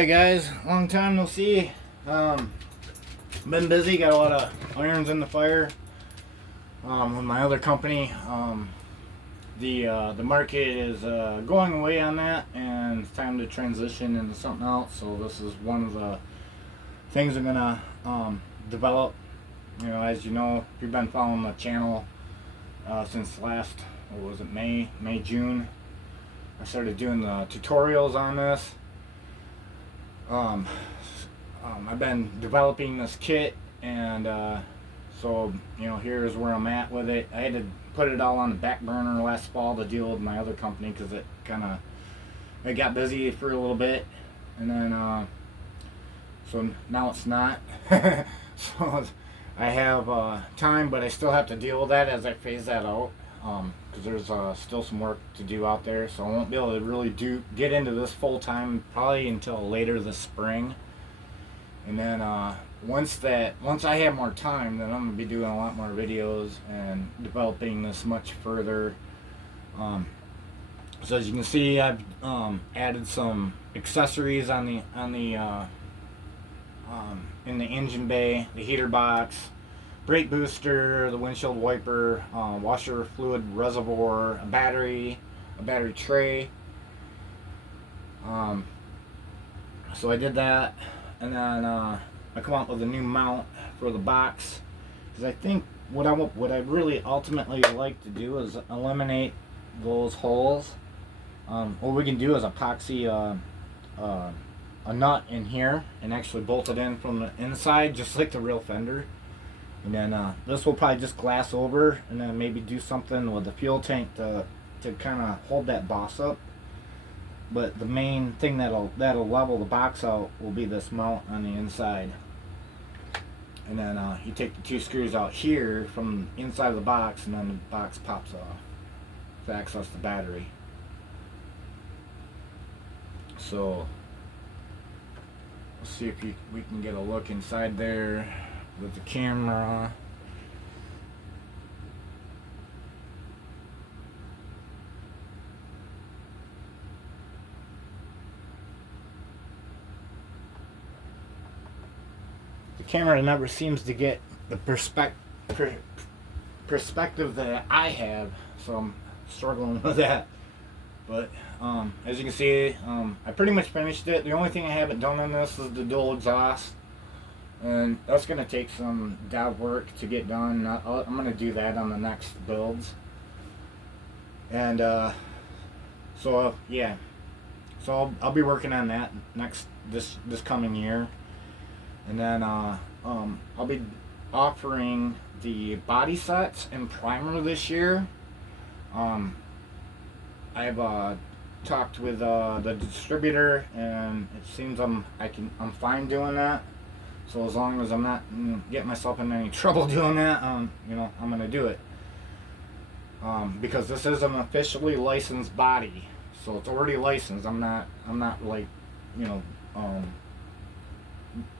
Alright guys, long time no see. Been busy, got a lot of irons in the fire with my other company. The market is going away on that, and it's time to transition into something else. So this is one of the things I'm gonna develop. As you know, if you've been following the channel since last, what was it, May, June. I started doing the tutorials on this. I've been developing this kit, and so here's where I'm at with it. I had to put it all on the back burner last fall to deal with my other company because it got busy for a little bit, and then so now it's not. So I have time, but I still have to deal with that as I phase that out, because there's still some work to do out there. So I won't be able to really get into this full time probably until later this spring. And then once I have more time, then I'm gonna be doing a lot more videos and developing this much further. So as you can see, I've added some accessories on the in the engine bay, the heater box, brake booster, the windshield wiper, washer fluid reservoir, a battery tray. So I did that, and then I come up with a new mount for the box, because I think what I really ultimately like to do is eliminate those holes. What we can do is epoxy a nut in here and actually bolt it in from the inside, just like the real fender. And then this will probably just glass over, and then maybe do something with the fuel tank to kind of hold that boss up. But the main thing that'll level the box out will be this mount on the inside. And then you take the two screws out here from inside of the box, and then the box pops off to access the battery. So let's see if we can get a look inside there with the camera. The camera never seems to get the perspective that I have, so I'm struggling with that. But as you can see, I pretty much finished it. The only thing I haven't done on this is the dual exhaust, and that's going to take some dev work to get done. I'm going to do that on the next builds. And so yeah, so I'll be working on that this coming year. And then I'll be offering the body sets and primer this year. I've talked with the distributor, and it seems I'm fine doing that. So as long as I'm not getting myself in any trouble doing that, I'm gonna do it. Because this is an officially licensed body, so it's already licensed. I'm not like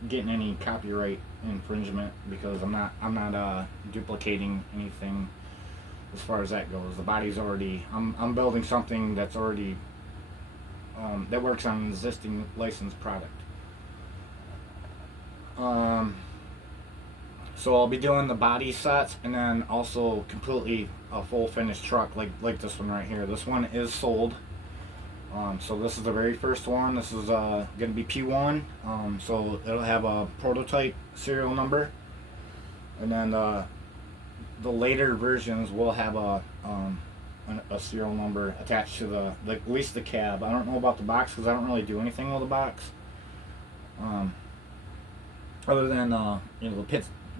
getting any copyright infringement, because I'm not duplicating anything. As far as that goes, the body's already. I'm building something that's already that works on an existing licensed product. So I'll be doing the body sets, and then also completely a full finished truck like this one right here. This one is sold. So this is the very first one. This is going to be P1. So it'll have a prototype serial number, and then the later versions will have a serial number attached to at least the cab. I don't know about the box, because I don't really do anything with the box, other than the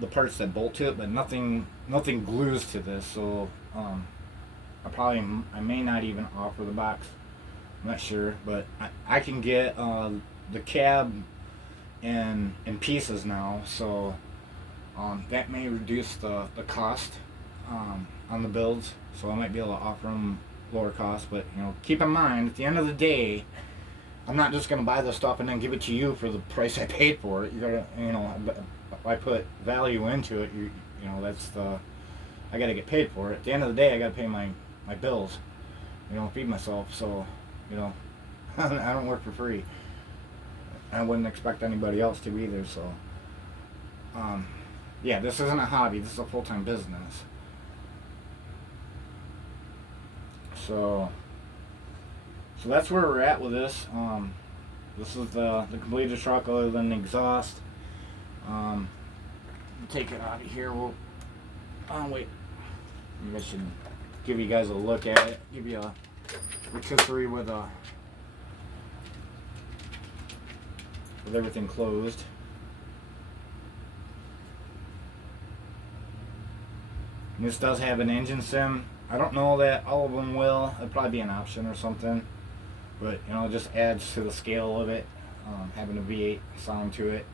parts that bolt to it, but nothing glues to this. So I may not even offer the box. I'm not sure, but I can get the cab in pieces now, so that may reduce the cost on the builds. So I might be able to offer them lower cost. But keep in mind, at the end of the day, I'm not just gonna buy this stuff and then give it to you for the price I paid for it. You gotta, if I put value into it, I gotta get paid for it. At the end of the day, I gotta pay my bills. Feed myself. So I don't work for free. I wouldn't expect anybody else to either. So, yeah, this isn't a hobby. This is a full-time business. So that's where we're at with this. This is the completed truck other than the exhaust. Take it out of here. We'll. Oh wait. Maybe I should give you guys a look at it. Give you a rotisserie with everything closed. And this does have an engine sim. I don't know that all of them will. It'd probably be an option or something. But, you know, it just adds to the scale of it, having a V8 sound to it.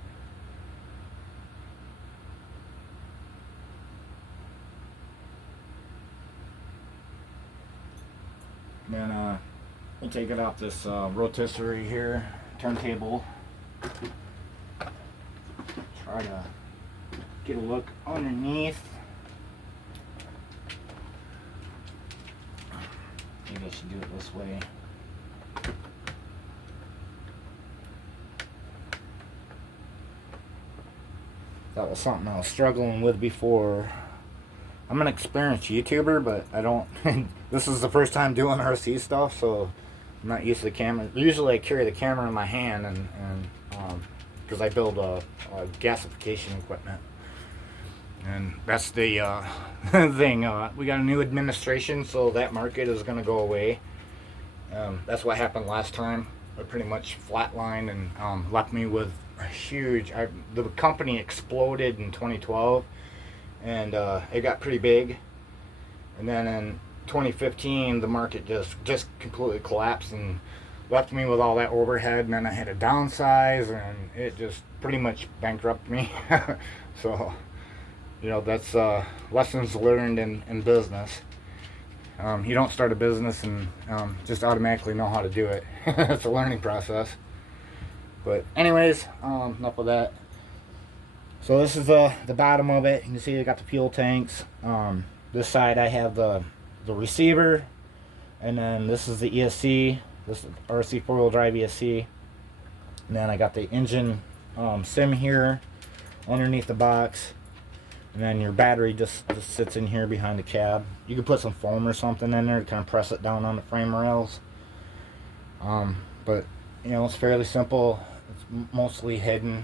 And then we'll take it off this rotisserie here, turntable. Try to get a look underneath. Maybe I should do it this way. That was something I was struggling with before. I'm an experienced YouTuber, but I don't. This is the first time doing RC stuff, so I'm not used to the camera. Usually I carry the camera in my hand, and because I build a gasification equipment. And that's the thing. We got a new administration, so that market is going to go away. That's what happened last time. It pretty much flatlined and left me with a huge. The company exploded in 2012, and it got pretty big. And then in 2015, the market just completely collapsed and left me with all that overhead. And then I had to downsize, and it just pretty much bankrupted me. So. You know, that's lessons learned in business. You don't start a business and just automatically know how to do it. It's a learning process. But anyways, enough of that. So this is the bottom of it. You can see I got the fuel tanks. This side I have the receiver. And then this is the ESC. This is RC 4-wheel drive ESC. And then I got the engine sim here underneath the box. And then your battery just sits in here behind the cab. You could put some foam or something in there to kind of press it down on the frame rails. But, you know, it's fairly simple. It's mostly hidden.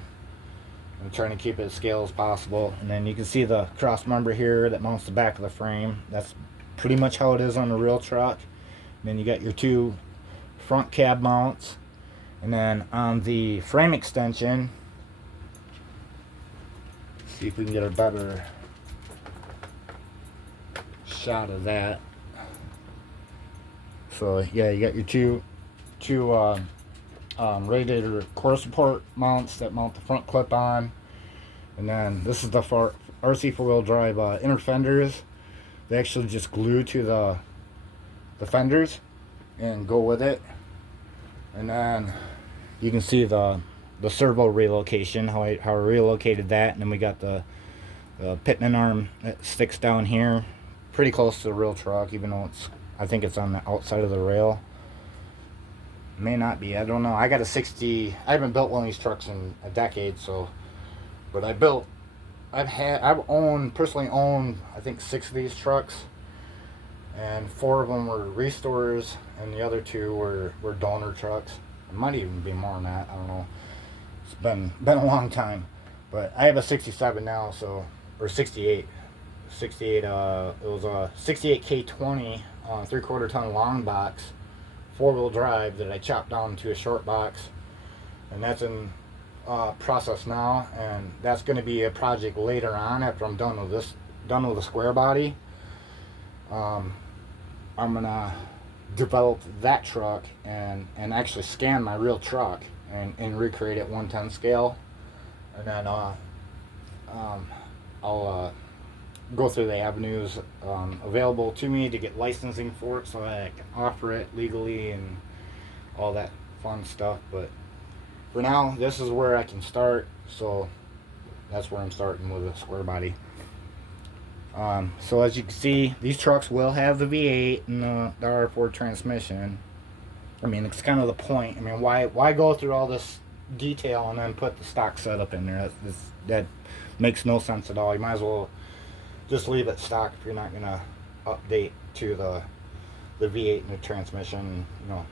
I'm trying to keep it as scale as possible. And then you can see the cross member here that mounts the back of the frame. That's pretty much how it is on the real truck. And then you got your two front cab mounts. And then on the frame extension, see if we can get a better shot of that. So yeah, you got your two radiator core support mounts that mount the front clip on, and then this is the RC 4-wheel drive inner fenders. They actually just glue to the fenders and go with it. And then you can see the servo relocation, how I relocated that. And then we got the pitman arm that sticks down here pretty close to the real truck, even though I think it's on the outside of the rail. May not be, I don't know. I got a 60. I haven't built one of these trucks in a decade, so, but I've personally owned I think 6 of these trucks, and 4 of them were restores and the other 2 were donor trucks. It might even be more than that, I don't know. It's been a long time. But I have a 67 now, so, or 68. It was a 68 K20 3/4 ton long box, 4-wheel drive that I chopped down into a short box, and that's in process now. And that's going to be a project later on after I'm done with the square body. I'm gonna develop that truck and actually scan my real truck and recreate it 1/10 scale, and then I'll go through the avenues available to me to get licensing for it so that I can offer it legally and all that fun stuff. But for now, this is where I can start, so that's where I'm starting with a square body. So as you can see, these trucks will have the V8 and the R4 transmission. I mean, it's kind of the point. I mean, why go through all this detail and then put the stock setup in there. That makes no sense at all. You might as well just leave it stock if you're not gonna update to the V8 and the transmission,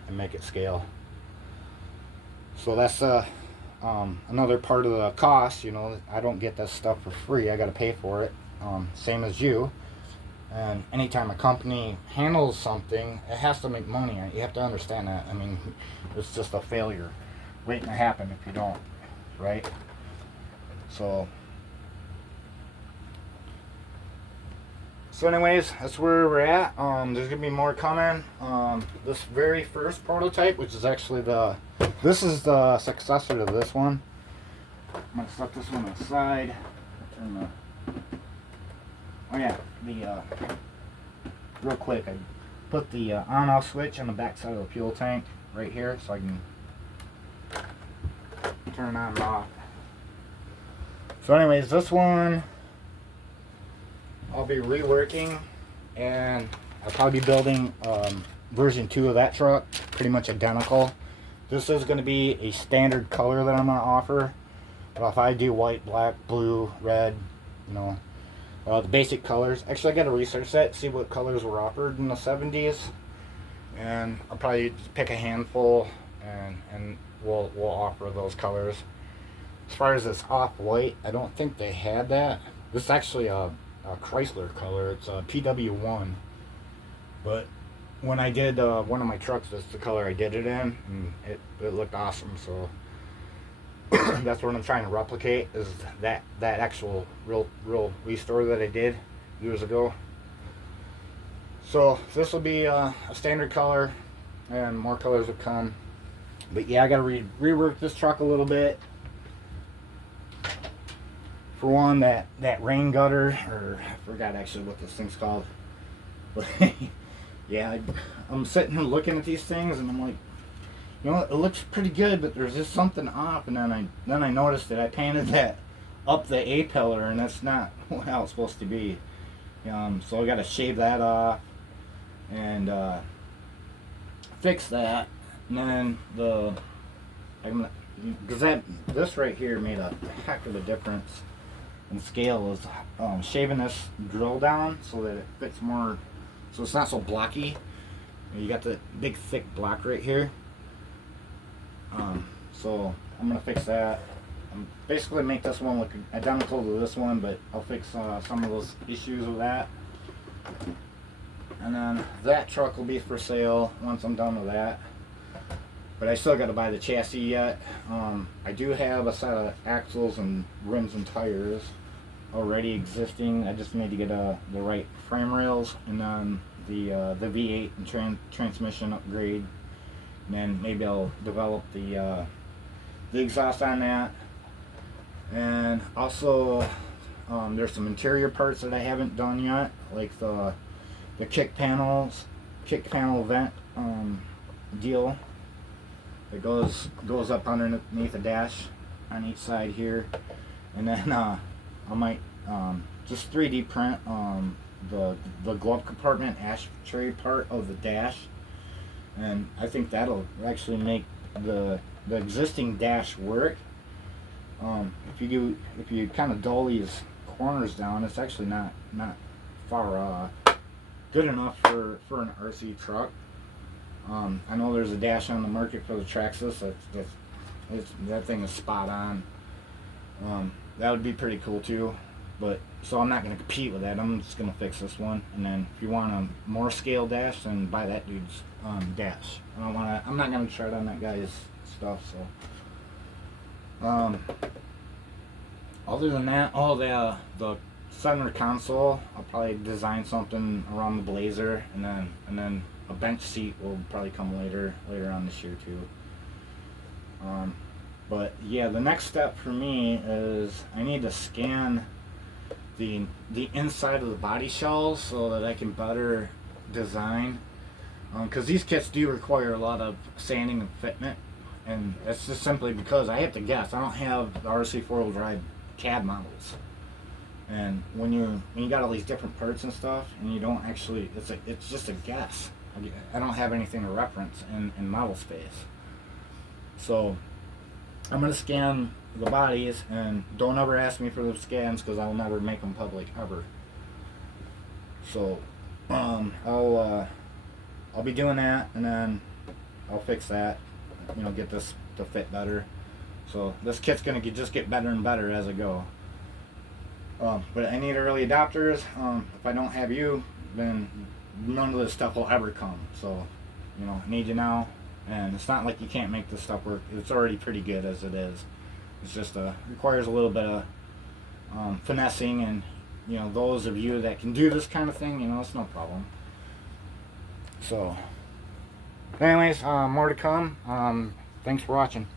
and make it scale. So that's another part of the cost. I don't get this stuff for free. I got to pay for it, same as you. And anytime a company handles something, it has to make money. You have to understand that. I mean, it's just a failure waiting to happen if you don't, right? So anyways, that's where we're at. There's gonna be more coming. This very first prototype, which is actually this is the successor to this one. I'm gonna set this one aside. Real quick, I put the on-off switch on the back side of the fuel tank right here, so I can turn it on and off. So anyways, this one I'll be reworking, and I'll probably be building version 2 of that truck, pretty much identical. This is going to be a standard color that I'm going to offer. But if I do white, black, blue, red, the basic colors. Actually, I got to research that, see what colors were offered in the 70s. And I'll probably just pick a handful, and we'll offer those colors. As far as this off-white, I don't think they had that. This is actually a Chrysler color. It's a PW1. But when I did one of my trucks, that's the color I did it in, and it looked awesome. So that's what I'm trying to replicate, is that actual real restore that I did years ago. So this will be a standard color, and more colors will come. But yeah, I got to rework this truck a little bit. For one, that rain gutter, or I forgot actually what this thing's called. But yeah, I'm sitting here looking at these things, and I'm like, it looks pretty good, but there's just something off. And then I noticed that I painted that up the A-pillar, and that's not how it's supposed to be. So I got to shave that off and fix that. And then because this right here made a heck of a difference in scale, is shaving this drill down so that it fits more, so it's not so blocky. You got the big thick block right here. So I'm gonna fix that. I'm basically make this one look identical to this one, but I'll fix some of those issues with that. And then that truck will be for sale once I'm done with that. But I still got to buy the chassis yet. I do have a set of axles and rims and tires already existing. I just need to get the right frame rails, and then the V8 and transmission upgrade. And then maybe I'll develop the exhaust on that. And also, there's some interior parts that I haven't done yet, like the kick panel vent deal. It goes up underneath the dash on each side here, and then I might just 3D print the glove compartment ashtray part of the dash, and I think that'll actually make the existing dash work. If you kind of dull these corners down, it's actually not far good enough for an RC truck. I know there's a dash on the market for the Traxxas. That thing is spot on. That would be pretty cool too. But so I'm not going to compete with that. I'm just going to fix this one. And then if you want a more scale dash, then buy that dude's dash. I'm not going to tread on that guy's stuff. So other than that, the center console, I'll probably design something around the Blazer, and then a bench seat will probably come later on this year too. But yeah, the next step for me is I need to scan the inside of the body shells so that I can better design. Because these kits do require a lot of sanding and fitment, and that's just simply because I have to guess. I don't have the RC 4-wheel drive cab models. And when you got all these different parts and stuff, and you don't actually, it's just a guess. I don't have anything to reference in model space. So I'm gonna scan the bodies, and don't ever ask me for the scans because I'll never make them public ever. So I'll be doing that, and then I'll fix that. You know, get this to fit better. So this kit's gonna just get better and better as I go. But I need early adopters. If I don't have you, then none of this stuff will ever come. So, you know, I need you now. And it's not like you can't make this stuff work. It's already pretty good as it is. It's just requires a little bit of finessing, and you know, those of you that can do this kind of thing, you know, it's no problem. So, anyways, more to come. Thanks for watching.